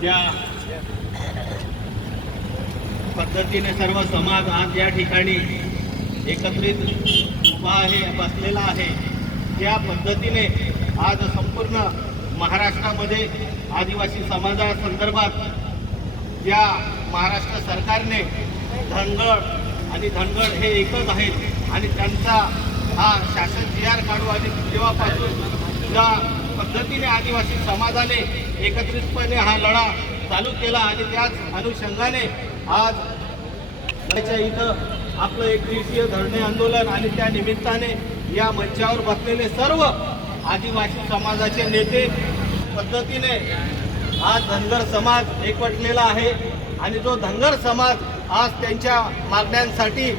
ज्या पद्धतीने सर्व समाज आज या ठिकाणी एकत्रित उभा आहे, बसलेला आहे, त्या पद्धतीने आज संपूर्ण महाराष्ट्रामध्ये आदिवासी समाजासंदर्भात ज्या महाराष्ट्र सरकारने धनगड हे एकच आहेत आणि त्यांचा हा शासन GR काढू आणि तेव्हापासून ज्या पद्धतीने आदिवासी समाजाने एकत्रितपणे हा लढा चालू केला आणि त्याच अनुषंगाने आज इथं आपलं एक दिवसीय धरणे आंदोलन आणि त्या निमित्ताने या मंचावर बसलेले सर्व आदिवासी समाजाचे नेते पद्धतीने आज धनगर समाज एकवटलेला आहे आणि जो धनगर समाज आज त्यांच्या मागण्यांसाठी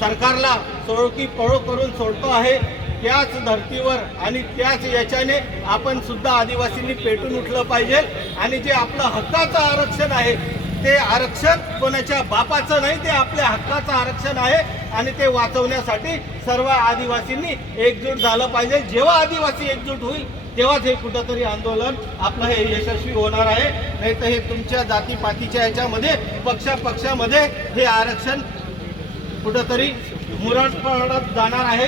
सरकारला सोळकी पळो करून सोडतो आहे, त्याच धर्तीवर आणि त्याच याच्याने आपण सुद्धा आदिवासींनी पेटून उठलं पाहिजे आणि जे आपलं हक्काचं आरक्षण आहे ते आरक्षण कोणाच्या बापाचं नाही, ते आपल्या हक्काचं आरक्षण आहे आणि ते वाचवण्यासाठी सर्व आदिवासींनी एकजूट झालं पाहिजे। जेव्हा आदिवासी एकजूट होईल तेव्हाच हे कुठंतरी आंदोलन आपलं हे यशस्वी होणार आहे, नाही तर हे तुमच्या जातीपातीच्या याच्यामध्ये पक्षामध्ये हे आरक्षण कुठंतरी मुरड पडत जाणार आहे।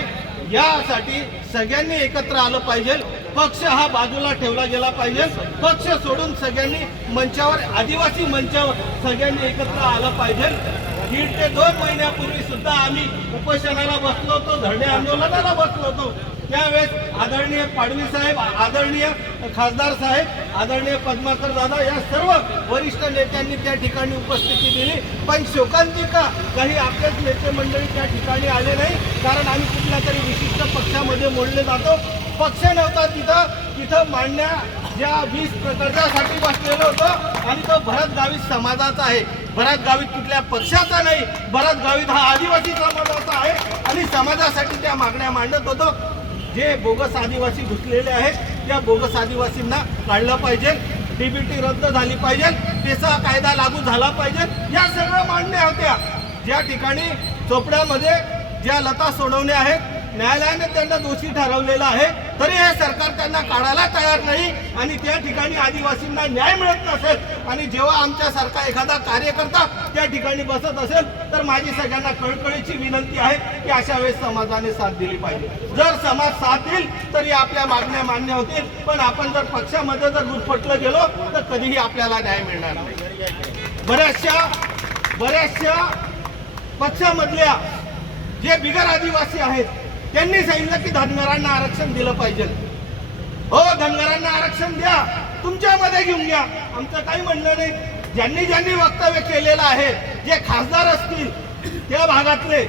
यासाठी सगळ्यांनी एकत्र आलं पाहिजे, पक्ष हा बाजूला ठेवला गेला पाहिजे, पक्ष सोडून सगळ्यांनी मंचावर आदिवासी मंचावर सगळ्यांनी एकत्र आलं पाहिजे। 1.5 ते 2 महिन्यापूर्वी सुद्धा आम्ही उपोषणाला बसलो होतो, धरणे आंदोलनाला बसलो होतो, त्यावेळेस आदरणीय पाडवी साहेब, आदरणीय खासदार साहेब, आदरणीय पद्माकर दादा या सर्व वरिष्ठ नेत्यांनी त्या ठिकाणी उपस्थिती दिली, पण शोकांतिका काही आपलेच नेते मंडळी त्या ठिकाणी आले नाही, कारण आम्ही कुठल्या तरी विशिष्ट पक्षामध्ये मोडले जातो। पक्ष नव्हता तिथं मांडण्या ज्या 20 प्रकरणासाठी बसलेलं होतं आणि तो भरत गावित समाजाचा आहे, भरत गावित कुठल्या पक्षाचा नाही, भरत गावित हा आदिवासी समाजाचा आहे आणि समाजासाठी त्या मागण्या मांडत होतो। जे बोगस आदिवासी घुसलेले आहेत त्या बोगस आदिवासींना काढलं पाहिजे, DBT रद्द झाली पाहिजे, पेसा कायदा लागू झाला पाहिजे, या सगळ्या मागण्या होत्या। ज्या ठिकाणी चोपड्यामध्ये ज्या लता सोडवणे आहेत न्यायालयाने त्यांना दोषी ठरवलेलं आहे, तरी हे सरकार त्यांना काढायला तयार नाही आणि त्या ठिकाणी आदिवासींना न्याय मिळत नसेल आणि जेव्हा आमच्यासारखा एखादा कार्यकर्ता त्या ठिकाणी बसत असेल तर माझी सगळ्यांना कळकळीची विनंती आहे की अशा वेळेस समाजाने साथ दिली पाहिजे। जर समाज साथ देईल तरी आपल्या मागण्या मान्य होतील, पण आपण जर पक्षामध्ये जर गुरफटलं गेलो तर कधीही आपल्याला न्याय मिळणार नाही। बऱ्याचशा पक्षामधल्या जे बिगर आदिवासी आहेत त्यांनी सांगितलं की धनगरांना आरक्षण दिलं पाहिजे। हो, धनगरांना आरक्षण द्या, तुमच्यामध्ये घेऊन घ्या, आमचं काही म्हणणं नाही। ज्यांनी वक्तव्य केलेलं आहे, जे खासदार असतील त्या भागातले